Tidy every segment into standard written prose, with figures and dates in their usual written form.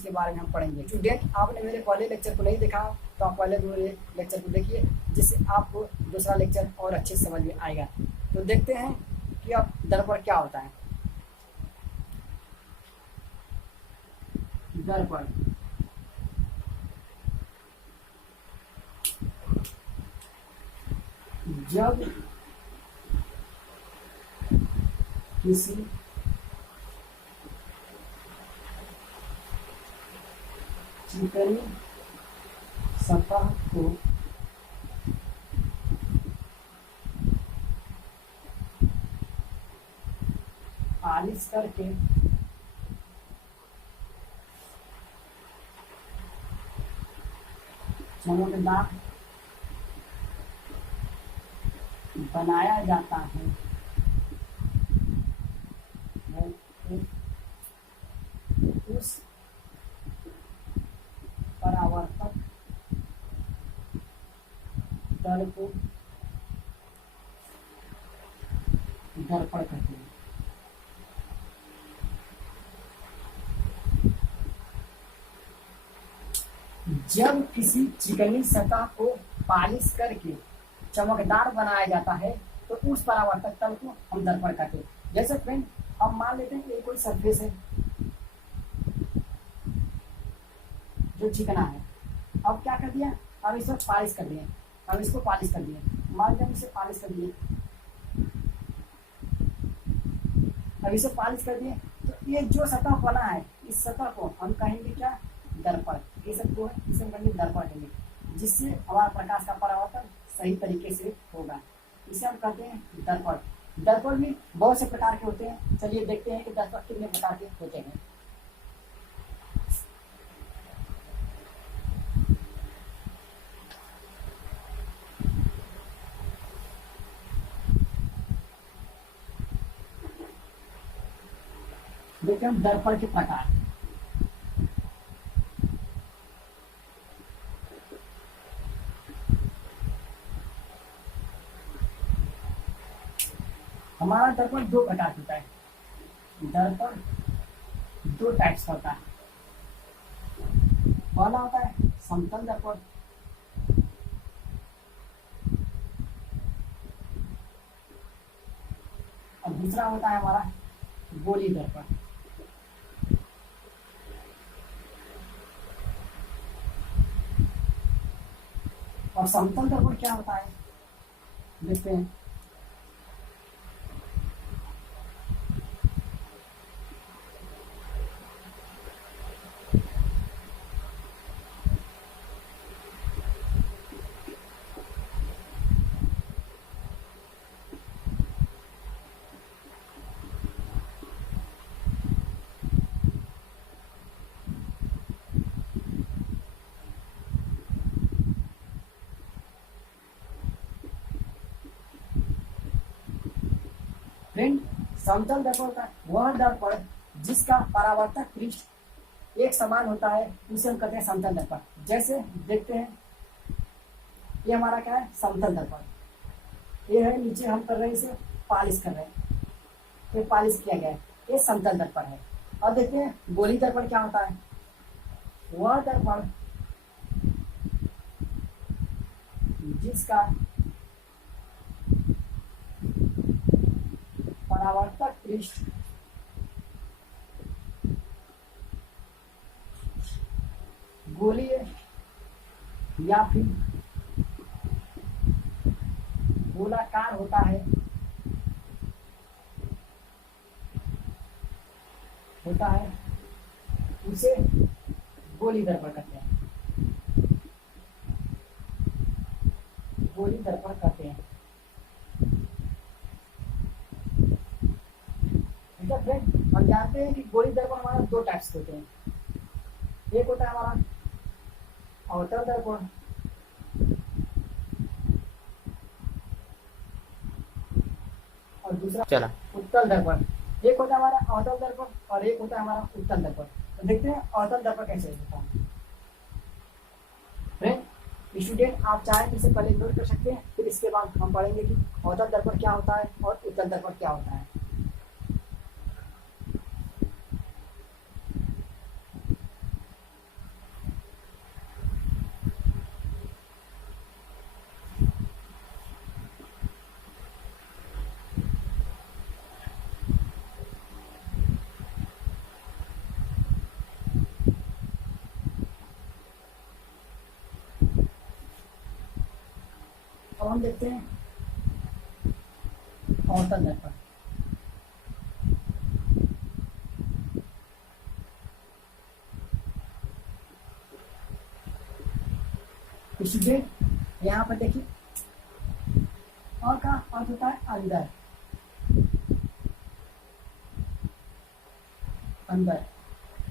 इसके बारे में हम पढ़ेंगे। स्टूडेंट, आपने मेरे पहले लेक्चर को नहीं देखा तो आप पहले मेरे लेक्चर को देखिए, जिससे आपको दूसरा लेक्चर और अच्छे से समझ में आएगा। तो देखते हैं कि अब दर्पण क्या होता है। दर्पण जब किसी चिकनी सतह को पालिश करके चमकदार बनाया जाता है, उस परावर्तक दर को दर्पण कहते हैं। जब किसी चिकनी सतह को पालिश करके चमकदार बनाया जाता है तो उस परावर्तक तल को हम दर्पण कहते हैं। जैसे फ्रेंड, हम मान लेते हैं ये कोई सरफेस है जो चिकना है। अब क्या कर दिया, हम इसको पालिश कर दिए, हम इसको पालिश कर दिए, मान लिया इसे पालिश कर दिए, अब इसे पालिश कर दिए तो ये जो सतह बना है इस सतह को हम कहेंगे क्या, दर्पण। ये सब जो है इसे हम कहेंगे दर्पण कहेंगे, जिससे हमारा प्रकाश का परावर्तन सही तरीके से होगा। इसे हम कहते हैं दर्पण। दर्पण भी बहुत से प्रकार के होते हैं। चलिए देखते हैं कि दर्पण कितने प्रकार के होते हैं। देखते हैं दर्पण के प्रकार। हमारा दर्पण दो प्रकार होता है। दर्पण दो टाइप्स का होता है। पहला होता है समतल दर्पण, और दूसरा होता है हमारा गोली दर्पण। और समतल दर्पण क्या होता है देखते हैं। फ्रेंड, समतल दर्पण का वह दर्पण जिसका परावर्तक पृष्ठ एक समान होता है उसे हम कहते हैं समतल दर्पण। जैसे देखते हैं, ये हमारा क्या है, समतल दर्पण। ये है नीचे हम कर रहे हैं, इसे पालिश कर रहे हैं, ये पालिश किया गया है, ये समतल दर्पण है। अब देखते हैं गोली दर्पण क्या होता है। वह दर्पण जिसका परावर्तक पृष्ठ गोलीय या फिर गोलाकार होता है, उसे गोली दर्पण कहते हैं। गोली दर्पण कहते हैं। फ्रेंड, हम जानते हैं कि गोली दर्पण हमारा दो टाइप्स होते हैं। एक होता है हमारा अवतल दर्पण, और दूसरा चला उत्तल दर्पण। एक होता है हमारा अवतल दर्पण और एक होता है हमारा उत्तल दर्पण। तो देखते हैं अवतल दर्पण कैसे होता है। फ्रेंड, स्टूडेंट, आप चाहें तो इसे पहले नोट कर सकते हैं, फिर इसके बाद हम पढ़ेंगे कि अवतल दर्पण क्या होता है और उत्तल दर्पण क्या होता है। हम देखते हैं अवतल दर्पण। स्टूडेंट यहाँ पर देखिए और का अर्थ होता है अंदर। अंदर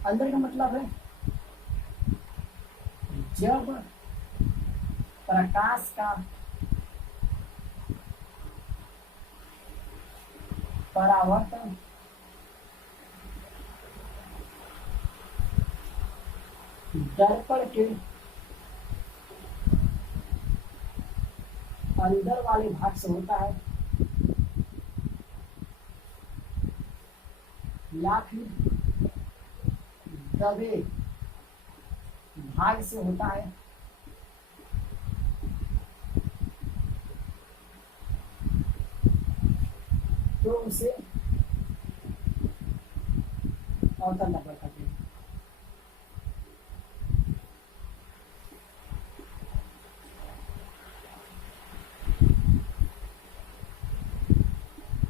अंदर का मतलब है जब प्रकाश का परावर्तन दर्पण के अंदर वाले भाग से होता है या फिर दबे भाग से होता है, तो उसे अवतल दर्पण कहते हैं।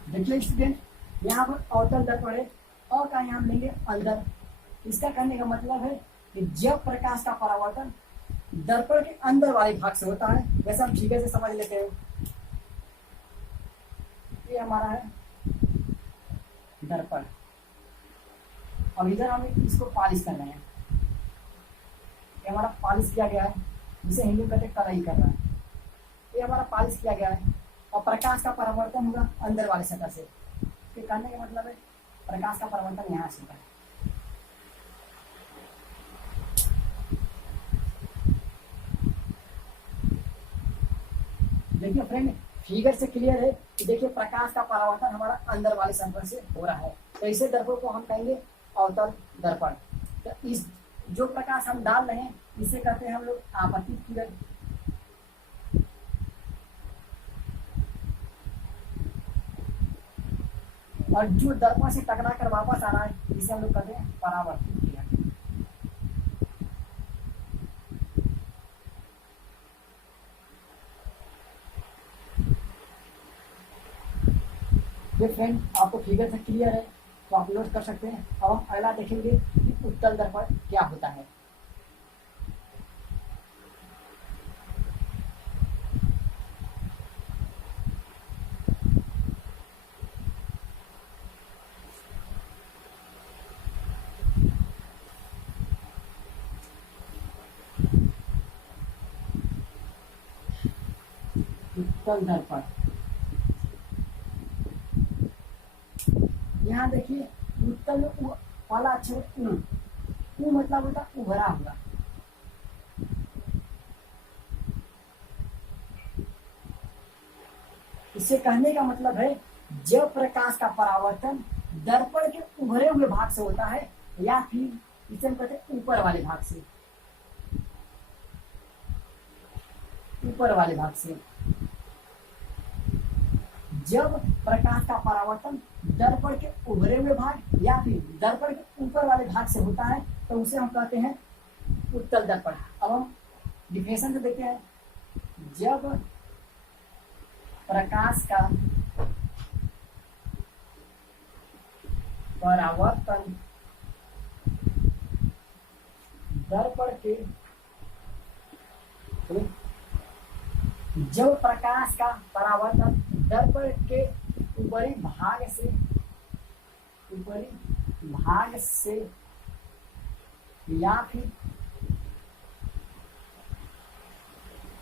देखिए स्टूडेंट यहाँ पर अवतल दर्पण है और का यहाँ लेंगे अंदर। इसका कहने का मतलब है कि जब प्रकाश का परावर्तन दर्पण के अंदर वाले भाग से होता है, वैसे हम ठीक से समझ लेते हैं। ये हमारा है दर्पण और इधर हम इसको पॉलिश कर रहे हैं। ये हमारा पॉलिश किया गया है, जिसे हिंदी में कहते हैं कलई कर रहा है। ये हमारा पॉलिश किया गया है और प्रकाश का परावर्तन होगा अंदर वाले सतह से। तो कहने का मतलब है प्रकाश का परावर्तन यहाँ से होता है। देखिए फ्रेंड फिगर से क्लियर है कि देखिए प्रकाश का परावर्तन हमारा अंदर वाले संपर्क से हो रहा है, तो इसे दर्पण को हम कहेंगे अवतल दर्पण। तो इस जो प्रकाश हम डाल रहे हैं इसे कहते हैं हम लोग आपतित किरण। और जो दर्पण से टकरा कर वापस आ रहा है इसे हम लोग कहते हैं परावर्तित किरण। ये फ्रेंड आपको फिगर से क्लियर है तो आप नोट कर सकते हैं। अब हम अगला देखेंगे कि उत्तल दर्पण क्या होता है। उत्तल दर्पण यहाँ देखिए उत्तल वाला अक्षर उ मतलब होता उभरा हुआ। इससे कहने का मतलब है जब प्रकाश का परावर्तन दर्पण के उभरे हुए भाग से होता है या फिर इसे हम कहते हैं ऊपर वाले भाग से, ऊपर वाले भाग से। जब प्रकाश का परावर्तन दर्पण के उभरे हुए भाग या फिर दर्पण के ऊपर वाले भाग से होता है तो उसे हम कहते हैं उत्तल दर्पण। अब हम डिफिनेशन से देखते हैं। जब प्रकाश का परावर्तन दर्पण के जब प्रकाश का परावर्तन दर्पण के ऊपरी भाग से या फिर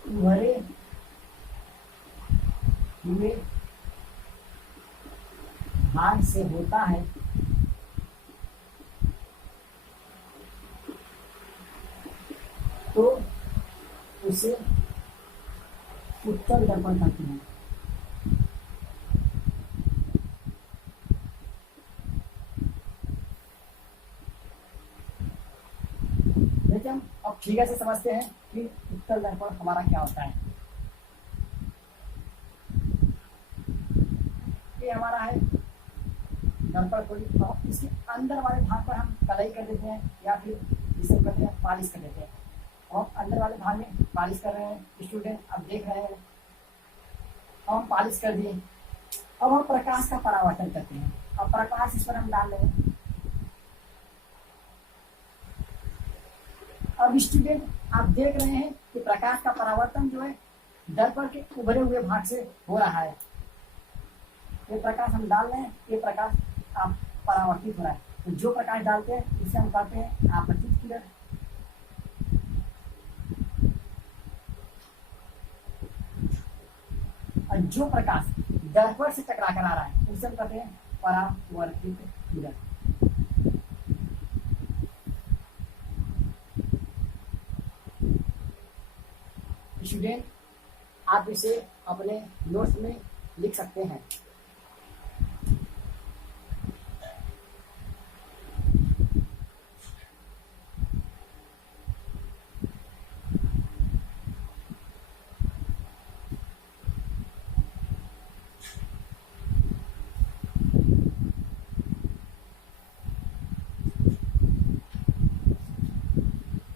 उभरे हुए भाग से होता है तो उसे उत्तल दर्पण कहते हैं। देखिए हम अब ठीक से समझते हैं कि उत्तल दर्पण हमारा क्या होता है। ये हमारा है दर्पण कोई, और इसके अंदर वाले भाग पर हम कलई कर देते हैं या फिर जिसे कहते हैं पॉलिश कर देते हैं। और अंदर वाले भाग में पॉलिश कर रहे हैं स्टूडेंट, अब देख रहे हैं अब हम पॉलिश कर दिए। अब हम प्रकाश का परावर्तन करते हैं। अब प्रकाश इस पर हम डाल रहे हैं। अब स्टूडेंट आप देख रहे हैं कि प्रकाश का परावर्तन जो है दर्पण के उभरे हुए भाग से हो रहा है। ये प्रकाश हम डाल रहे हैं, ये प्रकाश आप परावर्तित हो रहा है। तो जो प्रकाश डालते हैं इसे हम कहते हैं आपतित किरण। और जो प्रकाश दर्पण से टकरा कर आ रहा है उसे हम कहते हैं परावर्तित किरण। स्टूडेंट आप इसे अपने नोट्स में लिख सकते हैं।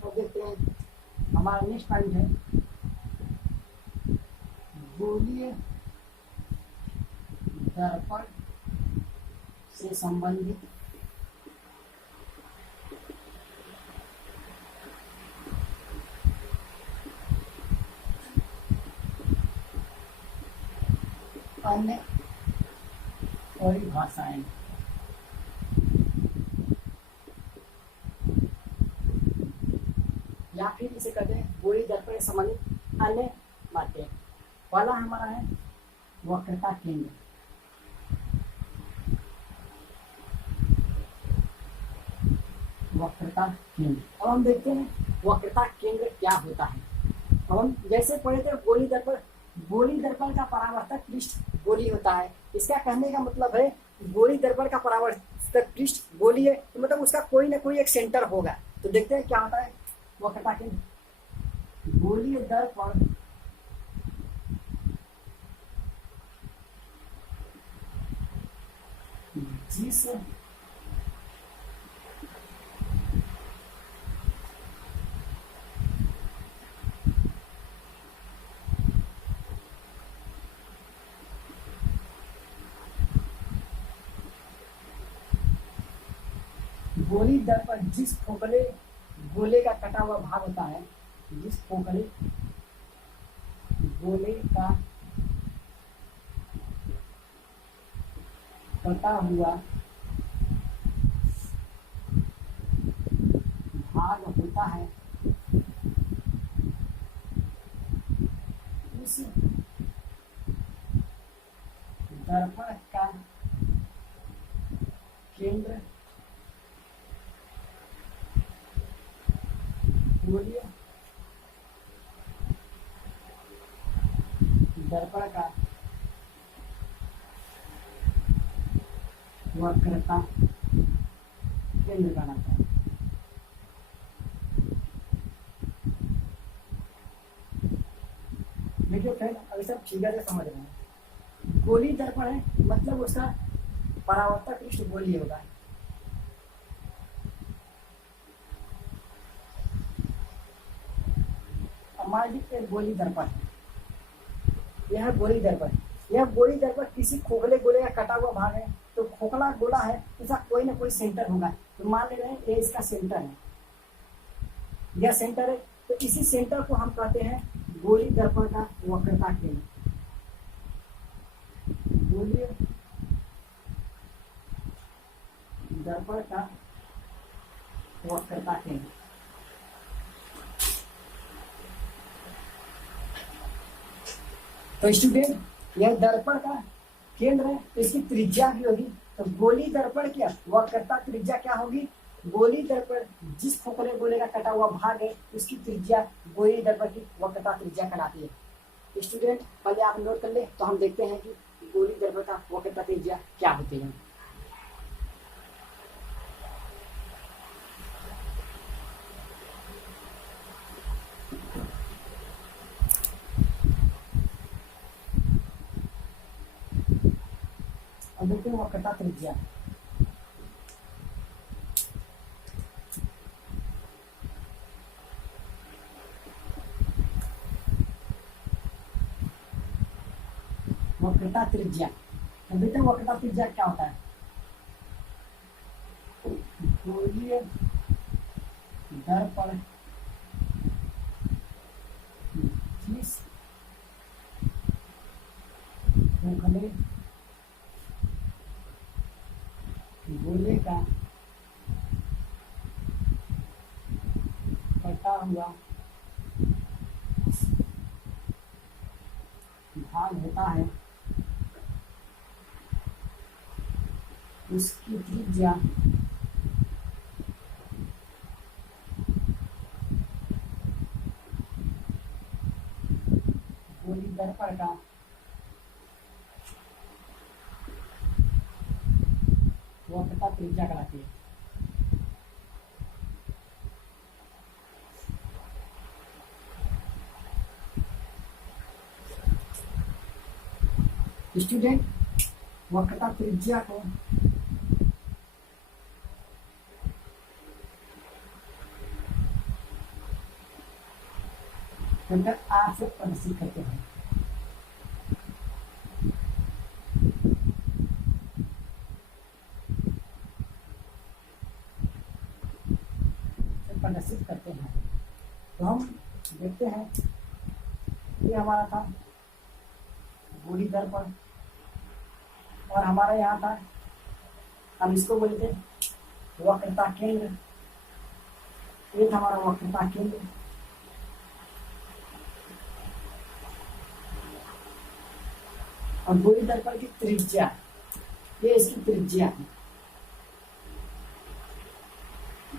तो देखते हैं हमारा नेक्स्ट पॉइंट है गोलीय दर्पण से संबंधित अन्य परिभाषाएं। या फिर इसे कहते हैं गोलीय दर्पण से संबंधित अन्य बातें। पहला हमारा है वक्रता केंद्र। वक्रता केंद्र, अब हम देखते हैं वक्रता केंद्र क्या होता है। अब हम जैसे पढ़े थे गोलीय दर्पण, गोलीय दर्पण का परावर्तक पृष्ठ गोलीय होता है। इसका कहने का मतलब है गोलीय दर्पण का परावर्तक पृष्ठ गोलीय है, तो मतलब उसका कोई ना कोई एक सेंटर होगा। तो देखते हैं क्या होता है वक्रता केंद्र। गोलीय दर्पण जिस गोली दर्पण जिस खोखले गोले का कटा हुआ भाग होता है, जिस खोखले गोले का कटा हुआ भाग होता है उस दर्पण का केंद्र गोलीय दर्पण का वक्रता केंद्र कहलाता है। देखिए फ्रेंड अभी सब फिगर से समझ रहे हैं। गोलीय दर्पण है मतलब उसका परावर्तक पृष्ठ गोलीय होगा। मान लीजिए एक गोलीय दर्पण है, यह गोलीय दर्पण, यह गोलीय दर्पण किसी खोखले गोले का कटा हुआ भाग है। तो खोखला गोला है इसका कोई ना कोई सेंटर होगा। तो मान ले रहे हैं ये इसका सेंटर है, यह सेंटर है। तो इसी सेंटर को हम कहते हैं गोलीय दर्पण का वक्रता केंद्र। गोलीय दर्पण का वक्रता केंद्र। तो स्टूडेंट यह दर्पण का केंद्र है, तो इसकी त्रिज्या भी होगी। तो गोलीय दर्पण की वक्रता त्रिज्या क्या होगी? गोलीय दर्पण जिस खोखले गोले का कटा हुआ भाग है उसकी त्रिज्या गोलीय दर्पण की वक्रता त्रिज्या कहलाती है। स्टूडेंट पहले आप नोट कर ले, तो हम देखते हैं कि गोलीय दर्पण का वक्रता त्रिज्या क्या होती है। अब देखते हैं वक्रता त्रिज्या। वक्रता त्रिज्या। तो देखते हैं वक्रता त्रिज्या क्या होता है। गोलीय दर्पण जिस खोखले गोले का कटा हुआ भाग होता है उसकी त्रिज्या गोली दर्पण का वक्रता त्रिज्या कहलाती है। स्टूडेंट वक्रता त्रिज्या को आर से प्रदर्शित करते हैं। प्रदर्शित करते हैं तो हम देखते हैं ये हमारा था गोली दर्पण और हमारा यहाँ था, हम इसको बोलते वक्रता केंद्र। ये था हमारा वक्रता केंद्र। और गोली दर्पण की त्रिज्या, ये इसकी त्रिज्या है।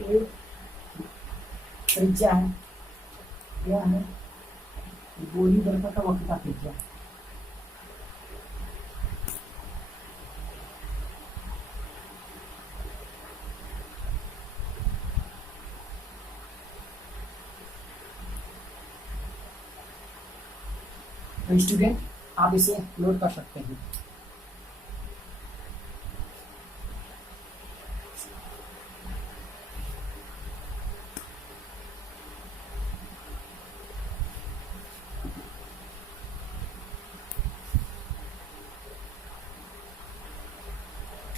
ये त्रिज्या है, यह है गोली दर्पण का वक्रता त्रिज्या। तो स्टूडेंट आप इसे नोट कर सकते हैं।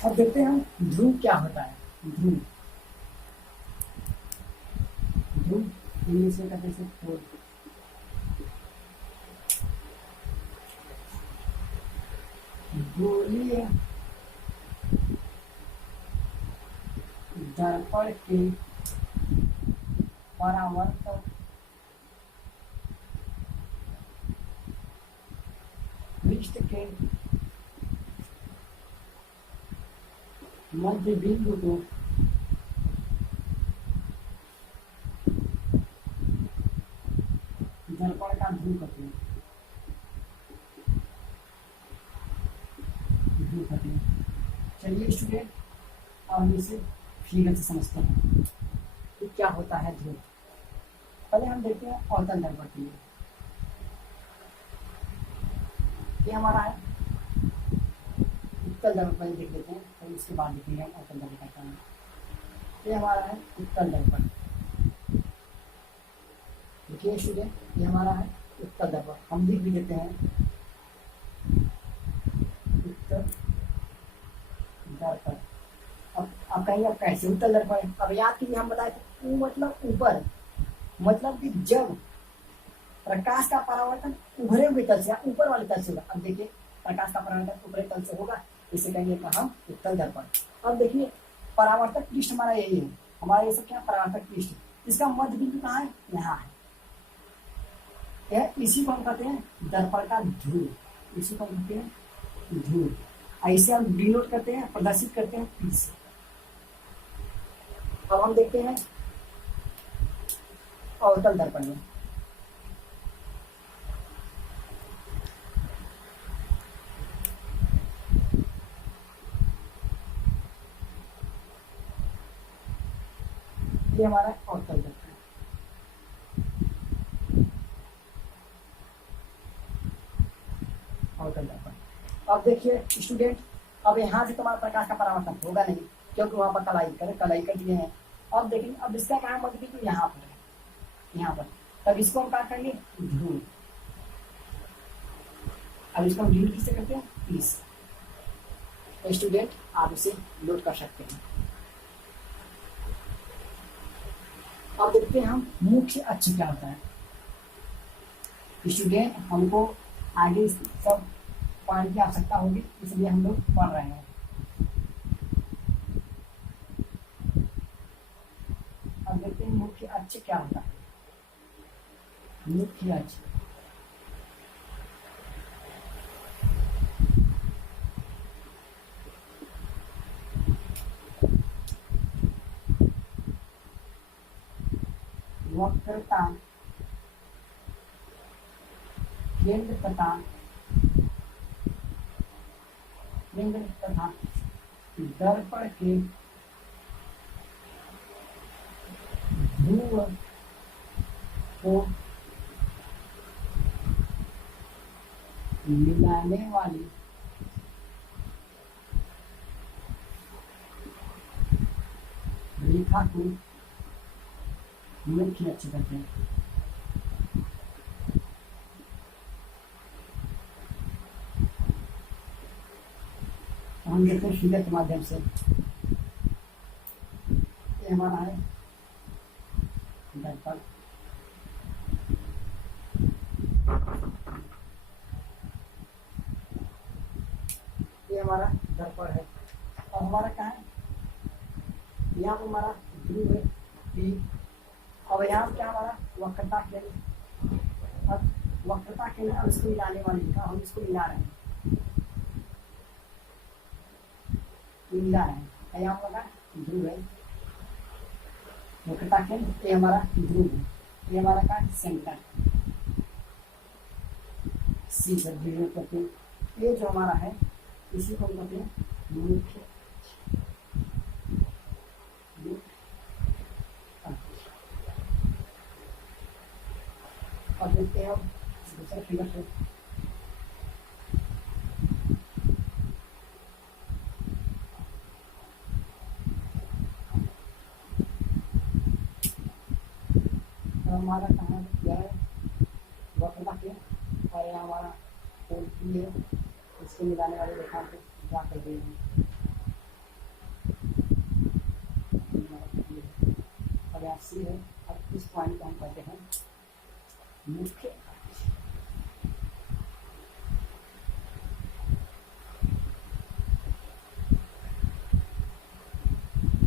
अब देखते हैं ध्रुव क्या होता है। ध्रुव ध्रुव इंग्लिश में कहते हैं पोल। गोलीय दर्पण के परावर्तक पृष्ठ के मध्य बिंदु को दर्पण का ध्रुव कहते हैं। चलिए स्टूडेंट अब हम इसे फिगर से समझते हैं कि क्या होता है ध्रुव। पहले हम देखते हैं अवतल दर्पण के लिए। ये हमारा है उत्तल दर्पण, पहले देख लेते हैं तो उसके बाद देखेंगे हम अवतल दर्पण का है। ये हमारा है उत्तल दर्पण। देखिए स्टूडेंट ये हमारा है उत्तल दर्पण, हम लिख भी देते हैं उत्तल दर्पण। अब कहीं अब कैसे उत्तल दर्पण, अब याद कीजिए हम बताए थे मतलब ऊपर, मतलब कि जब प्रकाश का परावर्तन उभरे हुए तल से या ऊपर वाले तल से होगा। अब देखिए प्रकाश का परावर्तन ऊपरी तल से होगा, इसे कहेंगे कि हम उत्तल दर्पण। अब देखिए परावर्तक पृष्ठ हमारा यही है, हमारा ये सब क्या परावर्तक पृष्ठ, इसका मध्य बिंदु कहाँ है, यहाँ है। इसी को हम कहते हैं दर्पण का ध्रुव, इसी को हम कहते हैं ध्रुव। ऐसे हम डिनोट करते हैं, प्रदर्शित करते हैं पी से। अब हम देखते हैं अवतल दर्पण में। ये हमारा अवतल दर्पण। अवतल दर्पण। अब देखिए स्टूडेंट, अब यहाँ से तुम्हारा प्रकाश का परावर्तन होगा नहीं क्योंकि वहां पर कलाई कर दिए हैं। अब देखिए अब इसका कहाँ मध्य बिंदु यहाँ पर है, यहाँ पर। तब इसको हम क्या करेंगे ध्रुव। अब इसको हम ध्रुव किससे करते हैं, 30। स्टूडेंट आप इसे नोट कर सकते हैं। अब देखते हैं हम मुख्य अक्ष क्या होता है। स्टूडेंट हमको आगे सब पॉइंट की आवश्यकता होगी, इसलिए हम लोग पढ़ रहे हैं। अब देखते हैं मुख्य अक्ष क्या होता है। मुख्य अक्ष वक्रता, केंद्र तथा दर्पण के ध्रुव को मिलाने वाली रेखा को मुख्य अक्ष कहते हैं। हम देखते हैं फिगर के माध्यम से। ये हमारा है दर्पण, ये हमारा दर्पण है। और हमारा क्या है, यहाँ पर हमारा ध्रुव है P। अब यहाँ क्या हमारा वक्रता केंद्र, अब वक्रता केंद्र अब इसको मिलाने वाली रेखा, हम इसको मिला रहे हैं, मिला रहे हैं। यहाँ हमारा ध्रुव है, वक्रता केंद्र, ये हमारा ध्रुव है, ये हमारा क्या है सेंटर C पर ध्रुव करते हैं। ये जो हमारा है इसी को हम कहते हैं मुख्य अक्ष। अब देखते हैं हम दूसरे फिगर से। हमारा कहाँ क्या है वक्रता के, और यहाँ हमारा कोण P है, इसको मिलाने वाली रेखा को ड्रा कर देंगे। और यहाँ C है। अब इस पॉइंट को हम कहते हैं मुख्य अक्ष।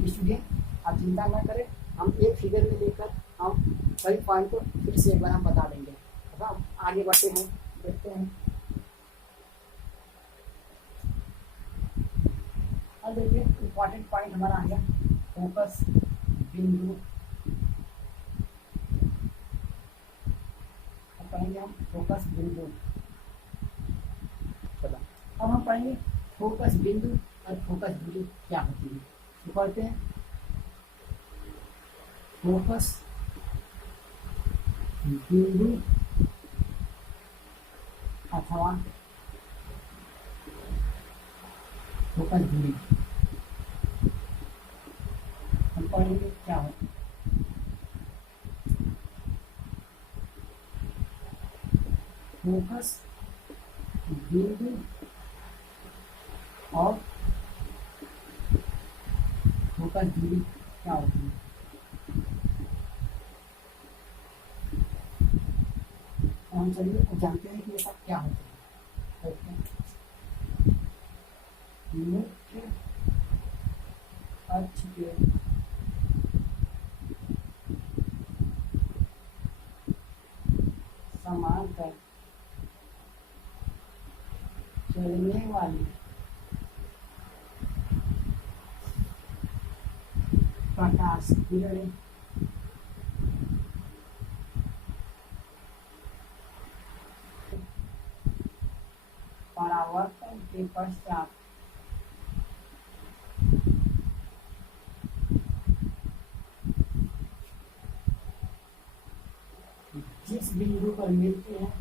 स्टूडेंट आप चिंता न करें, हम एक फिगर में लेकर हम सभी पॉइंट को फिर से एक बार हम बता देंगे। अब आगे बढ़ते हैं, देखते हैं। अब देखिए इम्पॉर्टेंट पॉइंट हमारा आ गया फोकस बिंदु। अब पढ़ेंगे हम फोकस बिंदु। चलो अब हम पढ़ेंगे फोकस बिंदु और फोकस बिंदु क्या होती है। तो पढ़ते हैं फोकस बिंदु अथवा फोकस दूरी। हम पढ़ेंगे क्या होता है। फोकस बिंदु और फोकस दूरी क्या होती है। हम चलिए जानते हैं कि ये सब क्या होता है। मुख्य अक्ष के समांतर चलने वाली प्रकाश किरणें परावर्तन के पश्चात जिस बिंदु पर मिलते हैं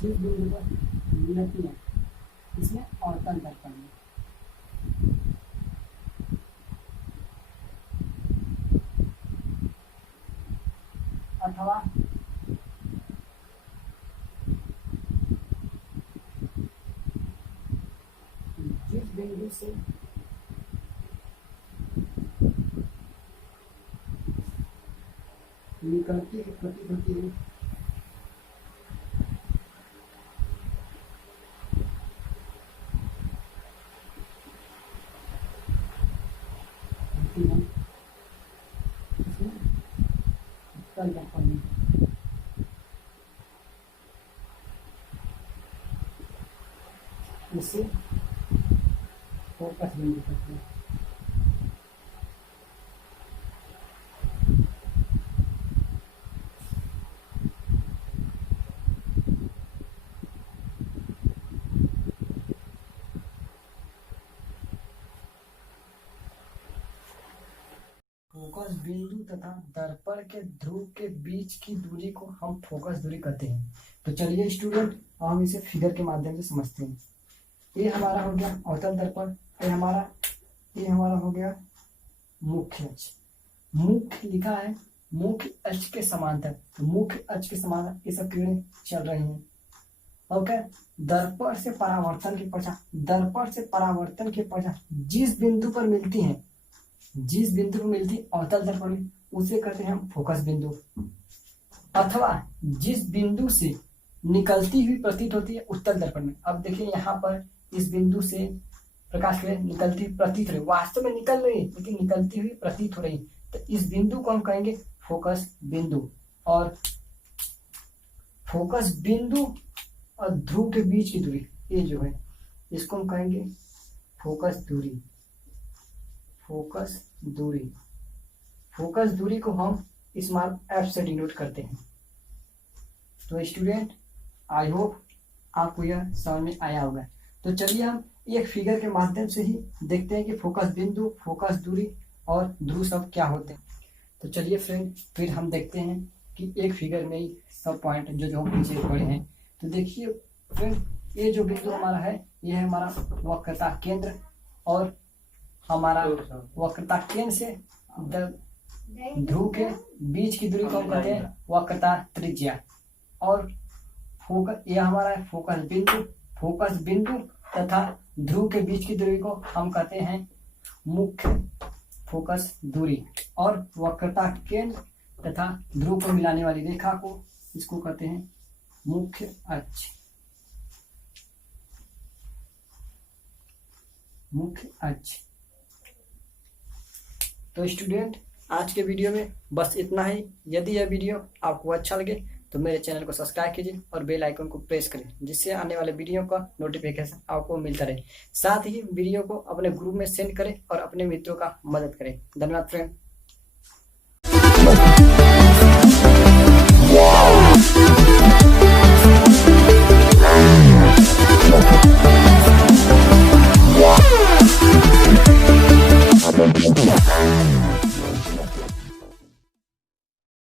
जिस बिंदु पर मिलती है इसमें अवतल दर्पण में अथवा जिस बिंदु से निकलती है प्रतीत होती है उत्तल दर्पण में इसे फोकस बिंदु कहते हैं। फोकस बिंदु तथा दर्पण के ध्रुव के बीच की दूरी को हम फोकस दूरी कहते हैं। तो चलिए स्टूडेंट, हम इसे फिगर के माध्यम से समझते हैं। ये हमारा हो गया अवतल दर्पण, ये हमारा हो गया मुख्य अक्ष। मुख्य लिखा है मुख्य अक्ष के समांतर, तो मुख्य अक्ष के समांतर ये सब किरणें चल रही हैं। ओके, दर्पण से परावर्तन के पश्चात जिस बिंदु पर मिलती है अवतल दर्पण में, उसे कहते हैं हम फोकस बिंदु। अथवा जिस बिंदु से निकलती हुई प्रतीत होती है उत्तल दर्पण में। अब देखिए यहाँ पर इस बिंदु से प्रकाश किरण निकलती हुई प्रतीत हो रही, वास्तव में निकल रही लेकिन निकलती हुई प्रतीत हो रही, तो इस बिंदु को हम कहेंगे फोकस बिंदु। और फोकस बिंदु और ध्रुव के बीच की दूरी, ये जो है इसको हम कहेंगे फोकस दूरी। फोकस दूरी को हम स्मॉल एफ से डिनोट करते हैं। तो स्टूडेंट, आई होप आपको यह समझ में आया होगा। तो चलिए हम एक फिगर के माध्यम से ही देखते हैं कि फोकस बिंदु, फोकस दूरी और ध्रुव सब क्या होते हैं। तो चलिए फ्रेंड, फिर हम देखते हैं कि एक फिगर में ही सब पॉइंट जो हम पीछे पढ़े हैं। तो देखिए फ्रेंड, ये जो बिंदु हमारा है, ये है हमारा वक्रता केंद्र, और हमारा वक्रता केंद्र से ध्रुव के बीच की दूरी को हम कहते हैं वक्रता त्रिज्या। और यह हमारा है फोकस बिंदु तथा ध्रुव के बीच की दूरी को हम कहते हैं मुख्य फोकस दूरी। और वक्रता केंद्र तथा ध्रुव को मिलाने वाली रेखा को, इसको कहते हैं मुख्य अक्ष। तो स्टूडेंट, आज के वीडियो में बस इतना ही। यदि यह वीडियो आपको अच्छा लगे तो मेरे चैनल को सब्सक्राइब कीजिए और बेल आइकन को प्रेस करें, जिससे आने वाले वीडियो का नोटिफिकेशन आपको मिलता रहे। साथ ही वीडियो को अपने ग्रुप में सेंड करें और अपने मित्रों का मदद करें। धन्यवाद फ्रेंड।